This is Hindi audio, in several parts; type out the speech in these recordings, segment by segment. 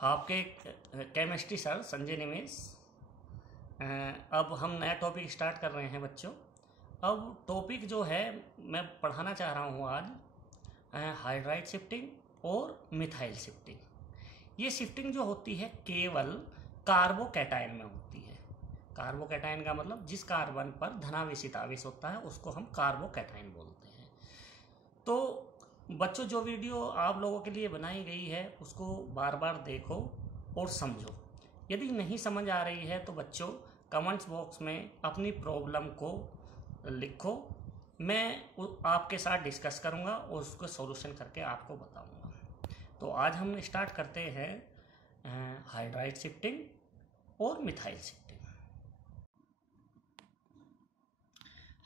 आपके केमिस्ट्री सर संजय निमेश। अब हम नया टॉपिक स्टार्ट कर रहे हैं बच्चों। अब टॉपिक जो है मैं पढ़ाना चाह रहा हूँ आज हाइड्राइड शिफ्टिंग और मिथाइल शिफ्टिंग। ये शिफ्टिंग जो होती है केवल कार्बोकैटायन में होती है। कार्बोकैटायन का मतलब जिस कार्बन पर धनावेशित आवेश होता है उसको हम कार्बोकैटायन बोलते हैं। तो बच्चों जो वीडियो आप लोगों के लिए बनाई गई है उसको बार बार देखो और समझो। यदि नहीं समझ आ रही है तो बच्चों कमेंट्स बॉक्स में अपनी प्रॉब्लम को लिखो, मैं आपके साथ डिस्कस करूंगा और उसको सॉल्यूशन करके आपको बताऊंगा। तो आज हम स्टार्ट करते हैं हाइड्राइड शिफ्टिंग और मिथाइल शिफ्टिंग।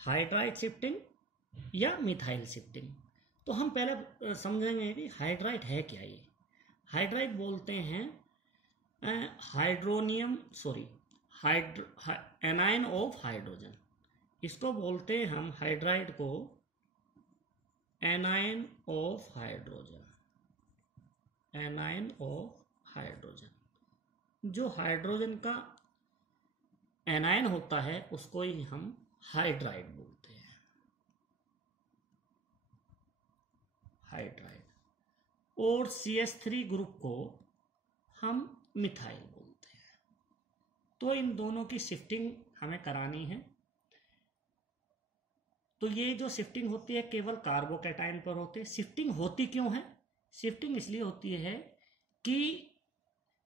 हाइड्राइड शिफ्टिंग या मिथाइल शिफ्टिंग। तो हम पहले समझेंगे कि हाइड्राइड है क्या। ये हाइड्राइड बोलते हैं एनायन ऑफ हाइड्रोजन। इसको बोलते हैं हम हाइड्राइड को anion of hydrogen. Anion of hydrogen, जो हाइड्रोजन का एनायन होता है उसको ही हम हाइड्राइड बोलते हैं। हाइड्राइड और CH3 ग्रुप को हम मिथाइल बोलते हैं। तो इन दोनों की शिफ्टिंग हमें करानी है। तो ये जो शिफ्टिंग होती है केवल कार्बोकैटायन पर होती है। शिफ्टिंग होती क्यों है? शिफ्टिंग इसलिए होती है कि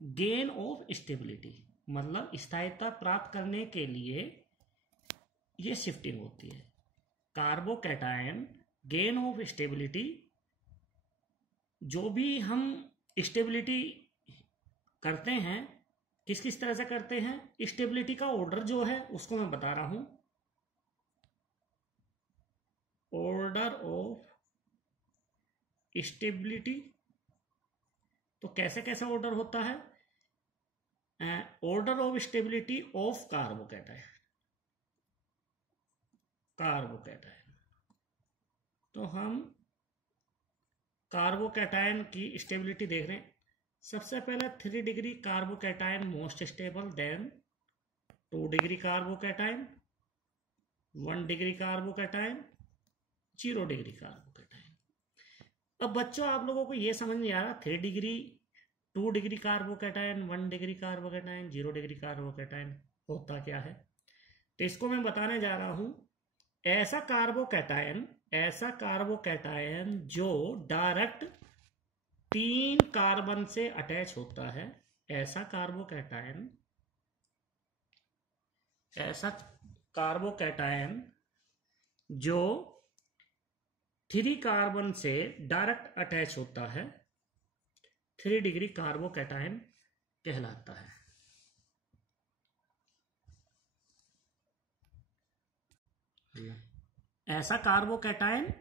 गेन ऑफ स्टेबिलिटी, मतलब स्थायित्व प्राप्त करने के लिए ये शिफ्टिंग होती है। कार्बोकैटायन गेन ऑफ स्टेबिलिटी, जो भी हम स्टेबिलिटी करते हैं किस किस तरह से करते हैं, स्टेबिलिटी का ऑर्डर जो है उसको मैं बता रहा हूं। ऑर्डर ऑफ स्टेबिलिटी, तो कैसे कैसे ऑर्डर होता है? Order of stability of carbocation. तो हम कार्बोकैटायन की स्टेबिलिटी देख रहे हैं। सबसे पहले 3 degree carbocation most stable, then 2 degree carbocation, 1 degree carbocation, 0 degree carbocation. अब बच्चों आप लोगों को यह समझ नहीं आ रहा 3 degree, 2 degree carbocation, 1 degree carbocation, 0 degree carbocation होता क्या है? तो इसको मैं बताने जा रहा हूं। ऐसा कार्बोकैटायन जो डायरेक्ट 3 कार्बन से अटैच होता है, ऐसा कार्बोकैटायन जो 3 कार्बन से डायरेक्ट अटैच होता है, 3 डिग्री कार्बोकैटायन कहलाता है। ऐसा कार्बोकैटायन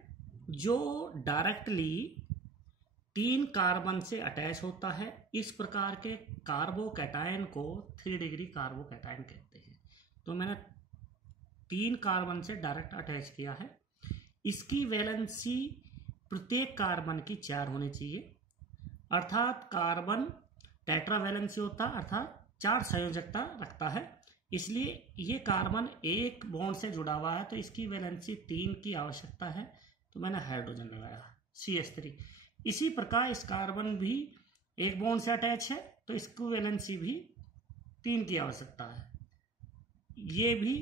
जो डायरेक्टली 3 कार्बन से अटैच होता है, इस प्रकार के कार्बोकैटायन को 3 डिग्री कार्बोकैटायन कहते हैं। तो मैंने 3 कार्बन से डायरेक्ट अटैच किया है। इसकी वैलेंसी प्रत्येक कार्बन की 4 होनी चाहिए, अर्थात कार्बन टेट्रा वैलेंसी होता है, अर्थात 4 संयोजकता रखता है। इसलिए ये कार्बन एक बॉन्ड से जुड़ा हुआ है तो इसकी वैलेंसी 3 की आवश्यकता है। तो मैंने हाइड्रोजन लगाया CH3। इसी प्रकार इस कार्बन भी एक बॉन्ड से अटैच है तो इसकी वैलेंसी भी 3 की आवश्यकता है, ये भी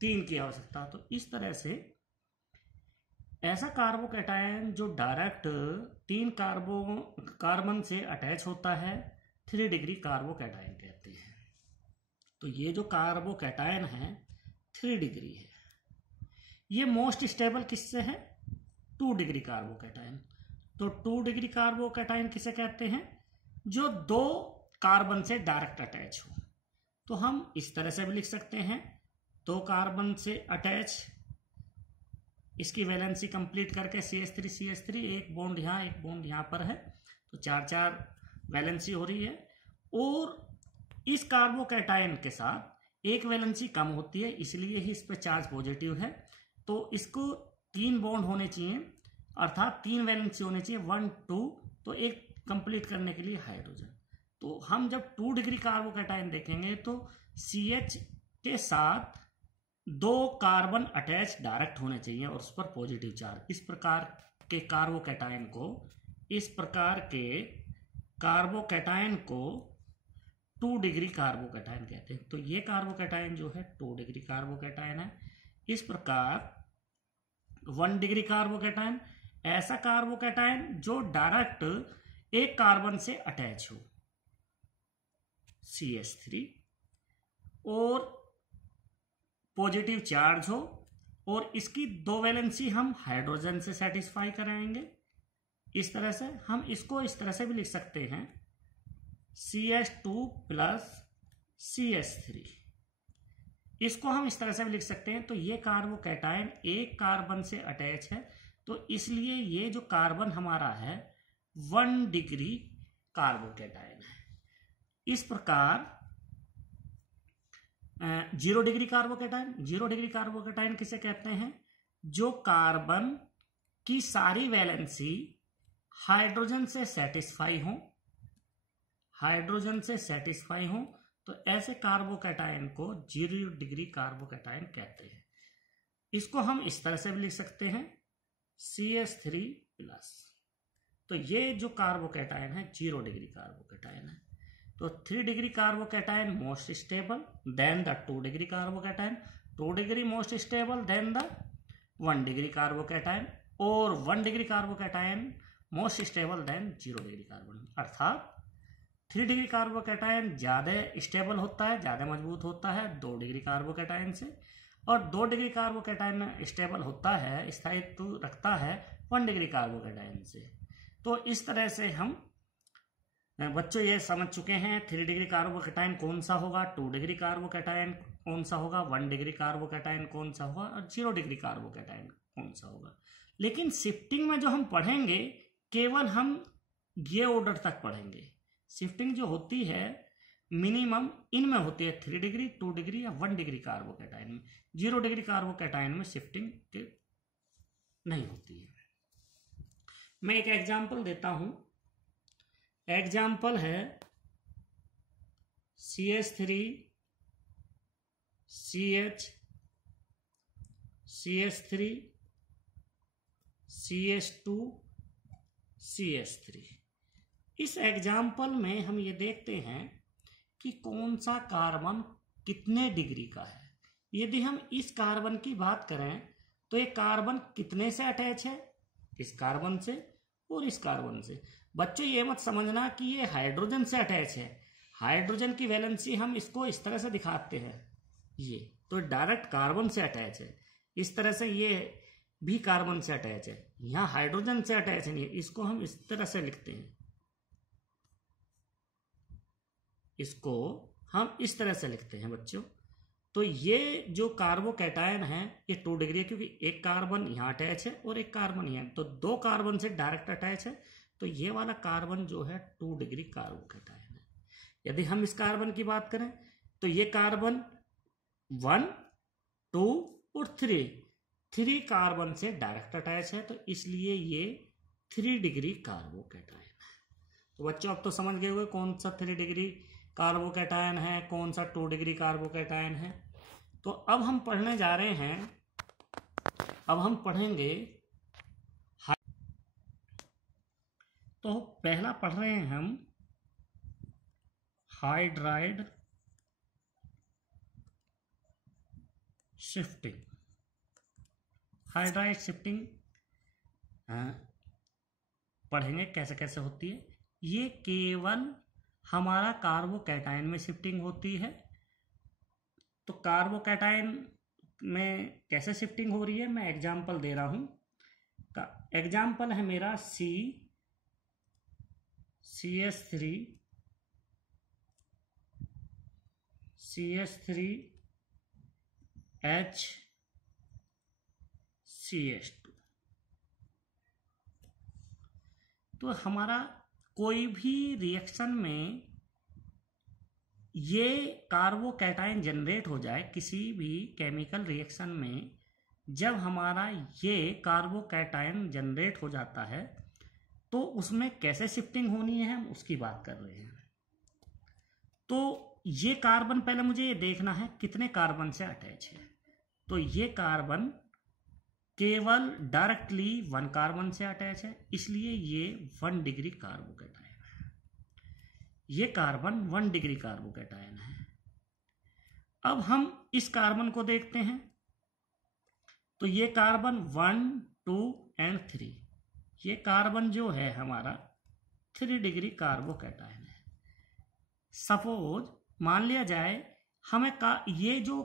3 की आवश्यकता। तो इस तरह से ऐसा कार्बोकैटायन जो डायरेक्ट 3 कार्बन से अटैच होता है 3 डिग्री कार्बोकैटायन कहते हैं। तो ये जो कार्बोकैटायन है 3 डिग्री है। ये मोस्ट स्टेबल किससे है? 2 डिग्री कार्बोकैटायन। तो 2 डिग्री कार्बोकैटायन किसे कहते हैं? जो 2 कार्बन से डायरेक्ट अटैच हो। तो हम इस तरह से भी लिख सकते हैं, 2 कार्बन से अटैच, इसकी वैलेंसी कंप्लीट करके CH3 एक बॉन्ड यहां एक बॉन्ड यहां पर है, तो 4 वैलेंसी हो रही है। और इस कार्बोकैटायन के साथ एक वैलेंसी कम होती है, इसलिए ही इस पर चार्ज पॉजिटिव है। तो इसको 3 बॉन्ड होने चाहिए, अर्थात 3 वैलेंसी होने चाहिए, 1 2। तो एक कंप्लीट करने के लिए हाइड्रोजन। तो हम जब 2 डिग्री कार्बोकैटायन देखेंगे तो CH के साथ 2 कार्बन अटैच डायरेक्ट होने चाहिए और उस पर पॉजिटिव चार्ज। इस प्रकार के कार्बोकैटायन को 2 डिग्री कार्बोकैटायन कहते हैं। तो ये कार्बोकैटायन जो है 2 डिग्री कार्बोकैटायन है। इस प्रकार 1 डिग्री कार्बोकैटायन, ऐसा कार्बोकैटायन जो डायरेक्ट एक कार्बन से अटैच हो, CH3, और पॉजिटिव चार्ज हो, और इसकी 2 वैलेंसी हम हाइड्रोजन से सेटिस्फाई कराएंगे। इस तरह से हम इसको इस तरह से भी लिख सकते हैं, CH2 प्लस CH3। इसको हम इस तरह से भी लिख सकते हैं। तो ये कार्बोकैटायन एक कार्बन से अटैच है, तो इसलिए ये जो कार्बन हमारा है 1 डिग्री कार्बोकैटायन है। इस प्रकार 0 डिग्री कार्बोकैटायन किसे कहते हैं? जो कार्बन की सारी वैलेंसी हाइड्रोजन से सेटिस्फाई हो, तो ऐसे कार्बोकैटायन को 0 डिग्री कार्बोकैटायन कहते हैं। इसको हम इस तरह से भी लिख सकते हैं, CH3 प्लस। तो ये जो कार्बोकैटायन है 0 डिग्री कार्बोकैटायन है। तो 3 degree carbocation most stable than the 2 degree carbocation, 2 degree most stable than the 1 degree carbocation, और 1 degree carbocation most stable then 0 degree carbon. अर्थात 3 डिग्री कार्बोकैटायन ज्यादा स्टेबल होता है, ज्यादा मजबूत होता है 2 डिग्री कार्बोकैटायन से, और 2 डिग्री कार्बोकैटायन स्टेबल होता है, स्थायित्व रखता है 1 डिग्री कार्बोकैटायन से। तो इस तरह से हम बच्चों ये समझ चुके हैं 3 डिग्री कार्बोकैटायन कौन सा होगा, 2 डिग्री कार्बोकैटायन कौन सा होगा, 1 डिग्री कार्बोकैटायन कौन सा होगा, और 0 डिग्री कार्बोकैटायन कौन सा होगा। लेकिन शिफ्टिंग में जो हम पढ़ेंगे केवल हम ये ऑर्डर तक पढ़ेंगे। शिफ्टिंग जो होती है मिनिमम इनमें होती है 3 डिग्री, 2 डिग्री या 1 डिग्री कार्बोकैटायन में। 0 डिग्री कार्बोकैटायन में शिफ्टिंग नहीं होती है। मैं एक एग्जांपल देता हूं। एग्जाम्पल है CH3 CH, CH3 CH2 CH3। इस एग्जाम्पल में हम ये देखते हैं कि कौन सा कार्बन कितने डिग्री का है। यदि हम इस कार्बन की बात करें तो ये कार्बन कितने से अटैच है, इस कार्बन से और इस कार्बन से। बच्चों ये मत समझना कि ये हाइड्रोजन से अटैच है। हाइड्रोजन की वैलेंसी हम इसको इस तरह से दिखाते हैं, ये तो डायरेक्ट कार्बन से अटैच है। इस तरह से ये भी कार्बन से अटैच है, यहाँ हाइड्रोजन से अटैच नहीं है। इसको हम इस तरह से लिखते हैं, इसको हम इस तरह से लिखते हैं बच्चों। तो ये जो कार्बोकैटायन है ये 2 डिग्री है, क्योंकि एक कार्बन यहाँ अटैच है और एक कार्बन यहाँ, तो 2 कार्बन से डायरेक्ट अटैच है। तो ये वाला कार्बन जो है 2 डिग्री कार्बोकैटायन है। यदि हम इस कार्बन की बात करें तो ये कार्बन 1, 2 और 3 कार्बन से डायरेक्ट अटैच है, तो इसलिए ये 3 डिग्री कार्बोकैटायन है। तो बच्चों अब तो समझ गए होंगे कौन सा 3 डिग्री कार्बोकैटायन है, कौन सा 2 डिग्री कार्बोकैटायन है। तो अब हम पढ़ने जा रहे हैं, अब हम पढ़ेंगे, तो पहला पढ़ रहे हैं हम हाइड्राइड शिफ्टिंग। हाइड्राइड शिफ्टिंग पढ़ेंगे कैसे कैसे होती है। ये केवल हमारा कार्बोकैटायन में शिफ्टिंग होती है। तो कार्बोकैटायन में कैसे शिफ्टिंग हो रही है मैं एग्जांपल दे रहा हूं। एग्जांपल है मेरा CH3 H CH2। तो हमारा कोई भी रिएक्शन में ये कार्बोकैटायन जनरेट हो जाए, किसी भी केमिकल रिएक्शन में, जब हमारा ये कार्बोकैटायन जनरेट हो जाता है तो उसमें कैसे शिफ्टिंग होनी है हम उसकी बात कर रहे हैं। तो ये कार्बन, पहले मुझे ये देखना है कितने कार्बन से अटैच है। तो ये कार्बन केवल डायरेक्टली 1 कार्बन से अटैच है, इसलिए ये 1 डिग्री कार्बोकैटायन है। ये कार्बन 1 डिग्री कार्बोकैटायन है। अब हम इस कार्बन को देखते हैं। तो ये कार्बन 1, 2 एंड 3, ये कार्बन जो है हमारा 3 डिग्री कार्बोकैटायन है। सपोज मान लिया जाए हमें ये जो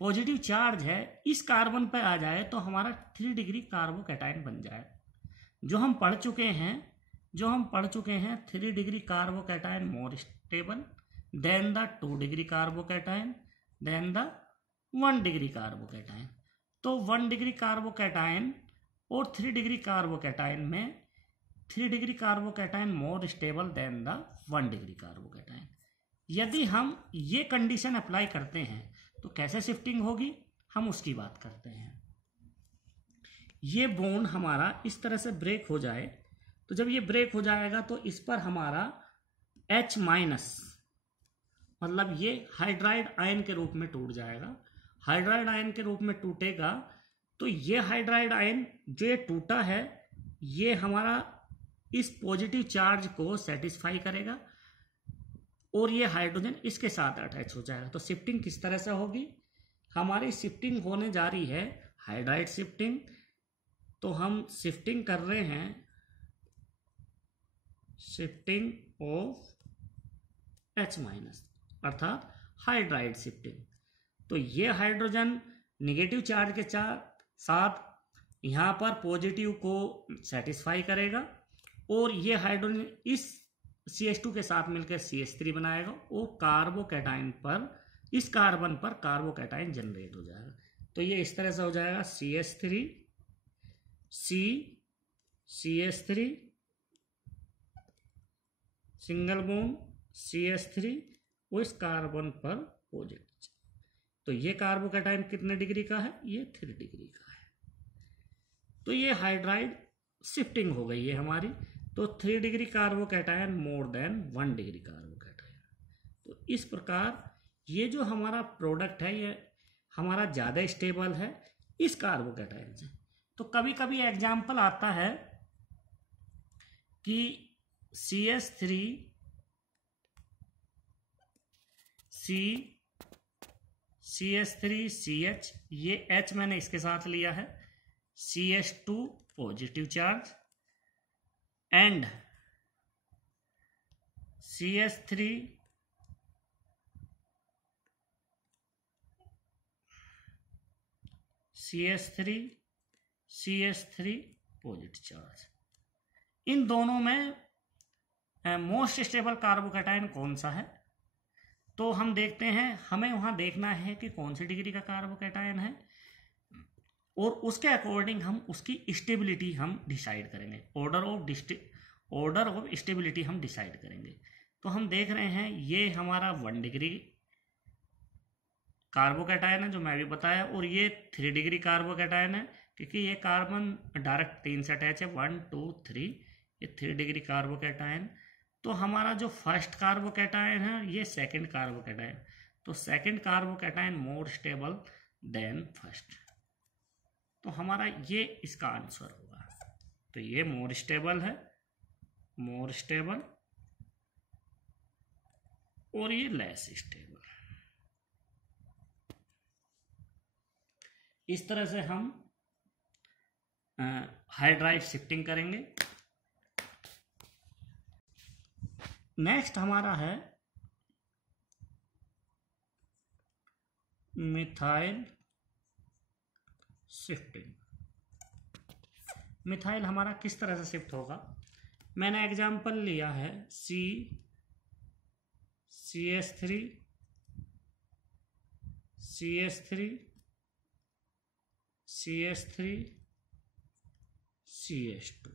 पॉजिटिव चार्ज है इस कार्बन पर आ जाए तो हमारा 3 डिग्री कार्बोकैटायन बन जाए। जो हम पढ़ चुके हैं 3 degree carbocation more stable than the 2 degree carbocation than the 1 degree carbocation. तो 1 डिग्री कार्बोकैटायन और 3 डिग्री कार्बोकैटायन में 3 degree carbocation more stable than the 1 degree carbocation. यदि हम ये कंडीशन अप्लाई करते हैं तो कैसे शिफ्टिंग होगी हम उसकी बात करते हैं। ये बॉन्ड हमारा इस तरह से ब्रेक हो जाए, तो जब ये ब्रेक हो जाएगा तो इस पर हमारा H माइनस, मतलब ये हाइड्राइड आयन के रूप में टूट जाएगा। हाइड्राइड आयन के रूप में टूटेगा तो ये हाइड्राइड आयन जो ये टूटा है ये हमारा इस पॉजिटिव चार्ज को सेटिस्फाई करेगा और ये हाइड्रोजन इसके साथ अटैच हो जाएगा। तो शिफ्टिंग किस तरह से होगी, हमारी शिफ्टिंग होने जा रही है हाइड्राइड शिफ्टिंग। तो हम शिफ्टिंग कर रहे हैं शिफ्टिंग ऑफ H माइनस अर्थात हाइड्राइड शिफ्टिंग। तो ये हाइड्रोजन निगेटिव चार्ज के साथ यहाँ पर पॉजिटिव को सेटिस्फाई करेगा और ये हाइड्रोजन इस CH2 के साथ मिलकर CH3 बनाएगा और कार्बोकैटायन पर, इस कार्बन पर कार्बोकैटायन जनरेट हो जाएगा। तो ये इस तरह से हो जाएगा CH3 CH3 single bond CH3 और इस कार्बन पर पॉजिटिव। तो ये कार्बोकैटायन कितने डिग्री का है, ये 3 डिग्री का है। तो ये हाइड्राइड शिफ्टिंग हो गई है हमारी। तो 3 degree carbocation more than 1 degree carbocation. तो इस प्रकार ये जो हमारा प्रोडक्ट है ये हमारा ज़्यादा स्टेबल है इस कार्बोकैटायन से। तो कभी कभी एग्जाम्पल आता है कि CH3 CH, ये H मैंने इसके साथ लिया है, CH2 positive charge and CH3 positive charge. इन दोनों में मोस्ट स्टेबल कार्बोकैटायन कौन सा है, तो हम देखते हैं, हमें वहां देखना है कि कौन सी डिग्री का कार्बोकैटायन है और उसके अकॉर्डिंग हम उसकी स्टेबिलिटी हम डिसाइड करेंगे, ऑर्डर ऑफ स्टेबिलिटी हम डिसाइड करेंगे। तो हम देख रहे हैं ये हमारा 1 डिग्री कार्बोकैटायन है जो मैं भी बताया, और ये 3 डिग्री कार्बोकैटायन है क्योंकि ये कार्बन डायरेक्ट 3 से अटैच है, 1 2 3, ये 3 डिग्री कार्बोकैटायन। तो हमारा जो फर्स्ट कार्बोकैटायन है ये सेकंड कार्बोकैटायन, तो second carbocation more stable then first. तो हमारा ये इसका आंसर होगा। तो ये मोर स्टेबल है, मोर स्टेबल, और ये लेस स्टेबल। इस तरह से हम हाइड्राइड शिफ्टिंग करेंगे। नेक्स्ट हमारा है मिथाइल शिफ्टिंग। मिथाइल हमारा किस तरह से शिफ्ट होगा, मैंने एग्जांपल लिया है CH3 CH2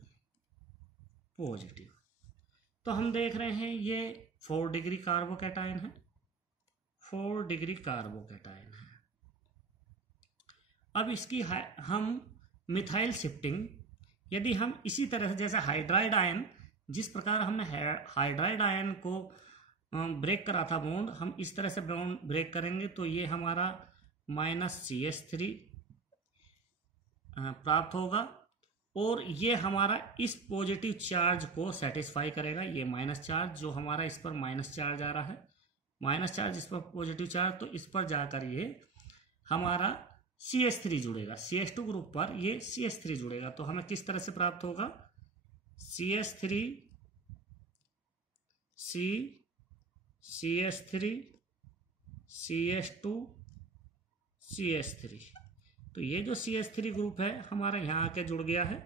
पॉजिटिव। तो हम देख रहे हैं ये 4 डिग्री कार्बोकैटायन है, 4 डिग्री कार्बोकैटायन है। अब इसकी हम मिथाइल शिफ्टिंग यदि हम इसी तरह से जैसे हाइड्राइड आयन, जिस प्रकार हमने हाइड्राइड आयन को ब्रेक करा था बॉन्ड, हम इस तरह से बॉन्ड ब्रेक करेंगे तो ये हमारा -CH3 प्राप्त होगा और ये हमारा इस पॉजिटिव चार्ज को सेटिस्फाई करेगा। ये माइनस चार्ज जो हमारा इस पर माइनस चार्ज आ रहा है, माइनस चार्ज इस पर पॉजिटिव चार्ज, तो इस पर जाकर ये हमारा CH3 जुड़ेगा, CH2 ग्रुप पर ये CH3 जुड़ेगा। तो हमें किस तरह से प्राप्त होगा, CH3 C CH3 CH2 CH3। तो ये जो CH3 ग्रुप है हमारा यहाँ आके जुड़ गया है,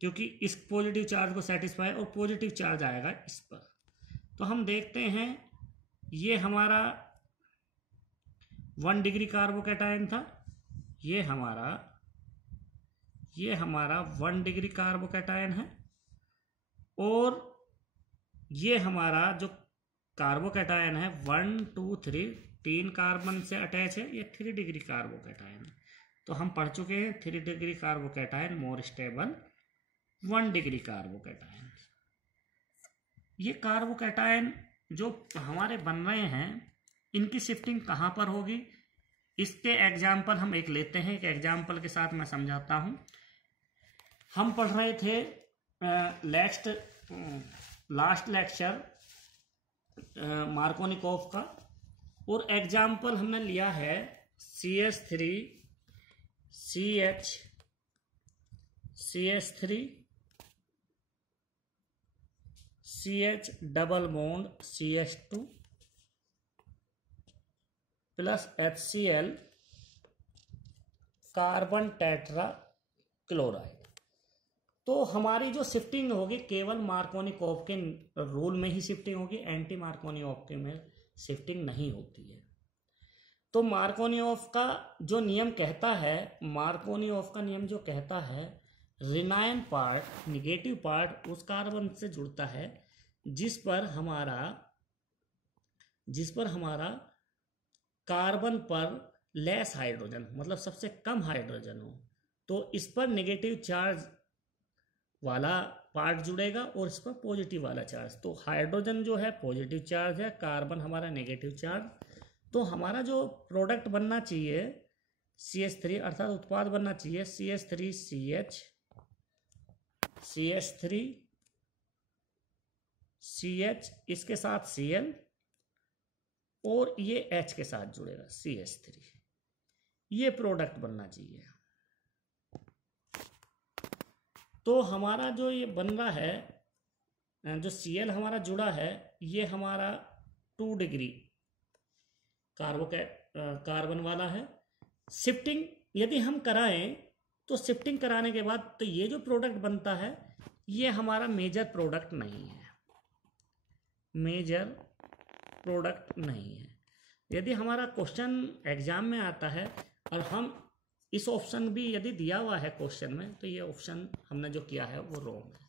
क्योंकि इस पॉजिटिव चार्ज को सेटिस्फाई और पॉजिटिव चार्ज आएगा इस पर। तो हम देखते हैं ये हमारा 1 डिग्री कार्बोकैटायन था, ये हमारा 1 डिग्री कार्बोकैटायन है और ये हमारा जो कार्बोकैटायन है 1 2 3 3 कार्बन से अटैच है, ये 3 डिग्री कार्बोकैटायन है। तो हम पढ़ चुके हैं 3 degree carbocation more stable 1 degree carbocation. ये कार्बोकैटायन जो हमारे बन रहे हैं इनकी शिफ्टिंग कहाँ पर होगी, इसके एग्जाम्पल हम एक लेते हैं, एक एग्जाम्पल के साथ मैं समझाता हूँ। हम पढ़ रहे थे लास्ट लेक्चर मार्कोनिकॉफ का, और एग्जाम्पल हमने लिया है CH3 CH double bond CH2 plus HCl carbon tetra chloride. तो हमारी जो शिफ्टिंग होगी केवल मार्कोनिकॉफ के रूल में ही शिफ्टिंग होगी, एंटी मार्कोनिकॉफ के में शिफ्टिंग नहीं होती है। तो मार्कोनिकॉफ का जो नियम कहता है, मार्कोनिकॉफ का नियम जो कहता है, ऋणायन पार्ट निगेटिव पार्ट उस कार्बन से जुड़ता है जिस पर हमारा कार्बन पर लेस हाइड्रोजन, मतलब सबसे कम हाइड्रोजन हो, तो इस पर नेगेटिव चार्ज वाला पार्ट जुड़ेगा और इस पर पॉजिटिव वाला चार्ज। तो हाइड्रोजन जो है पॉजिटिव चार्ज है, कार्बन हमारा नेगेटिव चार्ज। तो हमारा जो प्रोडक्ट बनना चाहिए CH3 अर्थात उत्पाद बनना चाहिए CH3CH इसके साथ Cl और ये H के साथ जुड़ेगा CH3, ये प्रोडक्ट बनना चाहिए। तो हमारा जो ये बन रहा है, जो Cl हमारा जुड़ा है, ये हमारा 2 डिग्री कार्बन वाला है। शिफ्टिंग यदि हम कराएं तो शिफ्टिंग कराने के बाद तो ये जो प्रोडक्ट बनता है ये हमारा मेजर प्रोडक्ट नहीं है, मेजर प्रोडक्ट नहीं है। यदि हमारा क्वेश्चन एग्जाम में आता है और हम इस ऑप्शन भी यदि दिया हुआ है क्वेश्चन में, तो ये ऑप्शन हमने जो किया है वो रॉन्ग है।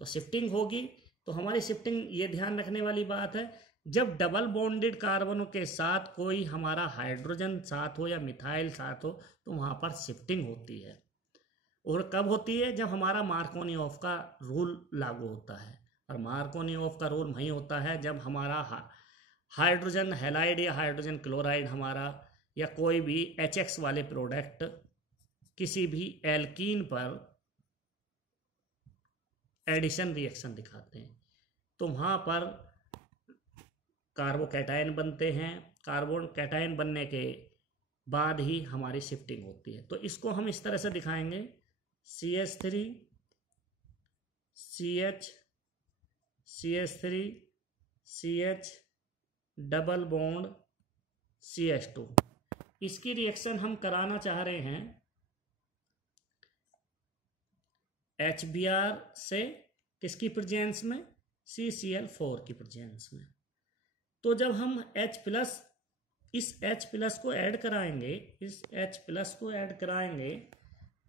तो शिफ्टिंग होगी तो हमारी शिफ्टिंग ये ध्यान रखने वाली बात है, जब डबल बॉन्डेड कार्बनों के साथ कोई हमारा हाइड्रोजन साथ हो या मिथाइल साथ हो तो वहाँ पर शिफ्टिंग होती है। और कब होती है, जब हमारा मार्कोनिकॉफ का रूल लागू होता है। और मार्कोनिकॉफ का रूल वहीं होता है जब हमारा हाइड्रोजन हैलाइड या हाइड्रोजन क्लोराइड हमारा या कोई भी HX वाले प्रोडक्ट किसी भी एल्कीन पर एडिशन रिएक्शन दिखाते हैं तो वहाँ पर कार्बोकैटायन बनते हैं। कार्बोकैटायन बनने के बाद ही हमारी शिफ्टिंग होती है। तो इसको हम इस तरह से दिखाएंगे CH3 CH CH3 CH double bond CH2। इसकी रिएक्शन हम कराना चाह रहे हैं HBr से, किसकी प्रेजेंस में, CCl4 की प्रेजेंस में। तो जब हम इस H+ को ऐड कराएंगे, इस H+ को ऐड कराएंगे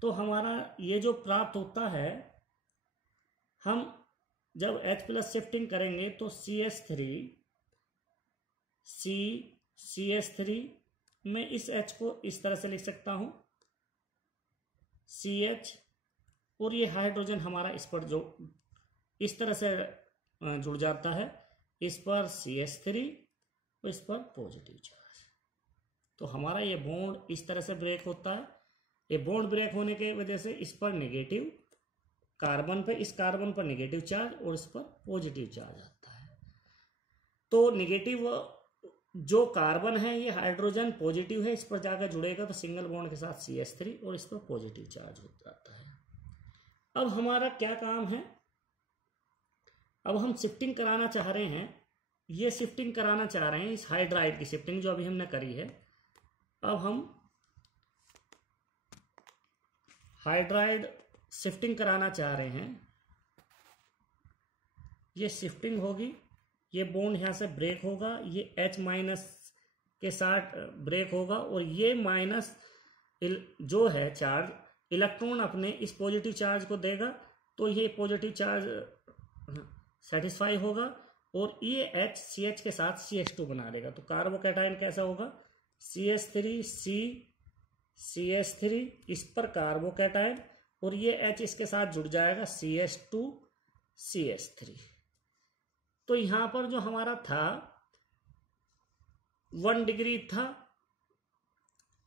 तो हमारा ये जो प्राप्त होता है, हम जब H+ शिफ्टिंग करेंगे तो CH3 में इस H को इस तरह से लिख सकता हूं CH और ये हाइड्रोजन हमारा इस पर जो इस तरह से जुड़ जाता है, इस पर CH3 और इस पर पॉजिटिव चार्ज। तो हमारा ये बॉन्ड इस तरह से ब्रेक होता है। ये बॉन्ड ब्रेक होने की वजह से इस पर नेगेटिव कार्बन पे, इस कार्बन पर नेगेटिव चार्ज और इस पर पॉजिटिव चार्ज आता है। तो नेगेटिव जो कार्बन है ये हाइड्रोजन पॉजिटिव है, इस पर जाकर जुड़ेगा तो सिंगल बॉन्ड के साथ CH3 और इस पर पॉजिटिव चार्ज हो जाता है। अब हमारा क्या काम है, अब हम शिफ्टिंग कराना चाह रहे हैं, ये शिफ्टिंग कराना चाह रहे हैं इस हाइड्राइड की शिफ्टिंग जो अभी हमने करी है। अब हम हाइड्राइड शिफ्टिंग कराना चाह रहे हैं, ये शिफ्टिंग होगी, ये बॉन्ड यहां से ब्रेक होगा, ये H- के साथ ब्रेक होगा और ये माइनस जो है चार्ज, इलेक्ट्रॉन अपने इस पॉजिटिव चार्ज को देगा तो ये पॉजिटिव चार्ज सेटिस्फाई होगा और ये CH के साथ CH2 बना देगा। तो कार्बोकैटायन कैसा होगा, CH3C CH3, इस पर कार्बोकैटायन और ये H इसके साथ जुड़ जाएगा CH2 CH3। तो यहां पर जो हमारा था 1 डिग्री था,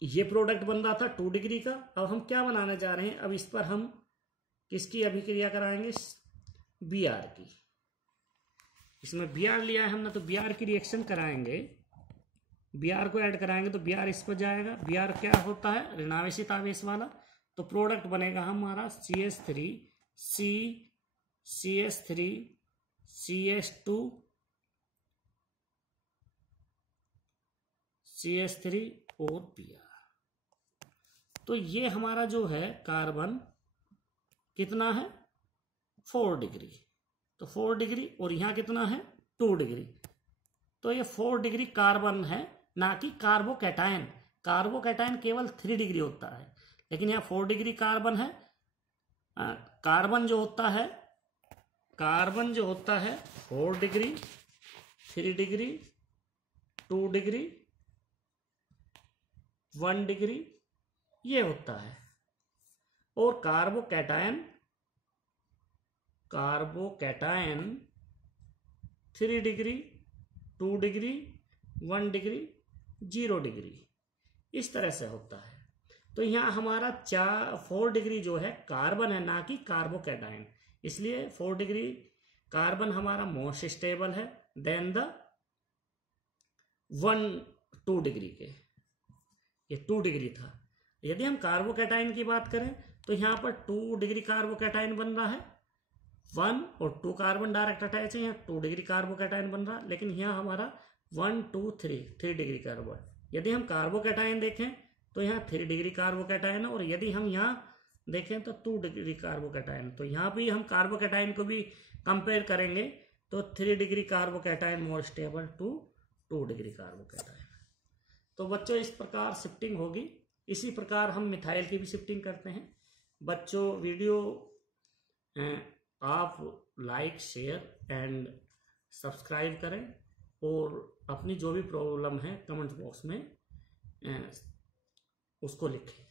ये प्रोडक्ट बन रहा था 2 डिग्री का। अब हम क्या बनाने जा रहे हैं, अब इस पर हम किसकी अभिक्रिया कराएंगे, Br की। इसमें Br लिया है हमने तो Br की रिएक्शन कराएंगे, Br को ऐड कराएंगे तो Br इस पर जाएगा। Br क्या होता है, ऋणावेशित आवेश वाला। तो प्रोडक्ट बनेगा हमारा CH3C CH3 CH2 CH3 और Br। तो ये हमारा जो है कार्बन कितना है 4 डिग्री, तो 4 डिग्री और यहां कितना है 2 डिग्री। तो ये 4 डिग्री कार्बन है, ना कि कार्बोकैटायन। कार्बोकैटायन केवल 3 डिग्री होता है, लेकिन यहाँ 4 डिग्री कार्बन है। कार्बन जो होता है 4 डिग्री, 3 डिग्री, 2 डिग्री, 1 डिग्री ये होता है। और carbocation 3 degree, 2 degree, 1 degree, 0 degree इस तरह से होता है। तो यहाँ हमारा 4 डिग्री जो है कार्बन है, ना कि कार्बोकैटायन, इसलिए 4 डिग्री कार्बन हमारा मोस्ट स्टेबल है देन द 2 डिग्री के। ये 2 डिग्री था। यदि हम कार्बोकैटायन की बात करें तो यहाँ पर 2 डिग्री कार्बोकैटायन बन रहा है, 1 और 2 कार्बन डायरेक्ट अटैच है, यहाँ 2 डिग्री कार्बोकैटायन बन रहा है। लेकिन यहाँ हमारा 1 2 3 डिग्री कार्बन। यदि हम कार्बोकैटायन देखें तो यहाँ 3 डिग्री कार्बोकैटायन है, और यदि हम यहाँ देखें तो 2 डिग्री कार्बोकैटायन। तो यहाँ भी हम कार्बोकैटायन को भी कंपेयर करेंगे तो 3 degree carbocation more stable to 2 degree carbocation. तो बच्चों इस प्रकार शिफ्टिंग होगी। इसी प्रकार हम मिथाइल की भी शिफ्टिंग करते हैं। बच्चों वीडियो आप लाइक शेयर एंड सब्सक्राइब करें और अपनी जो भी प्रॉब्लम है कमेंट बॉक्स में उसको लिखें।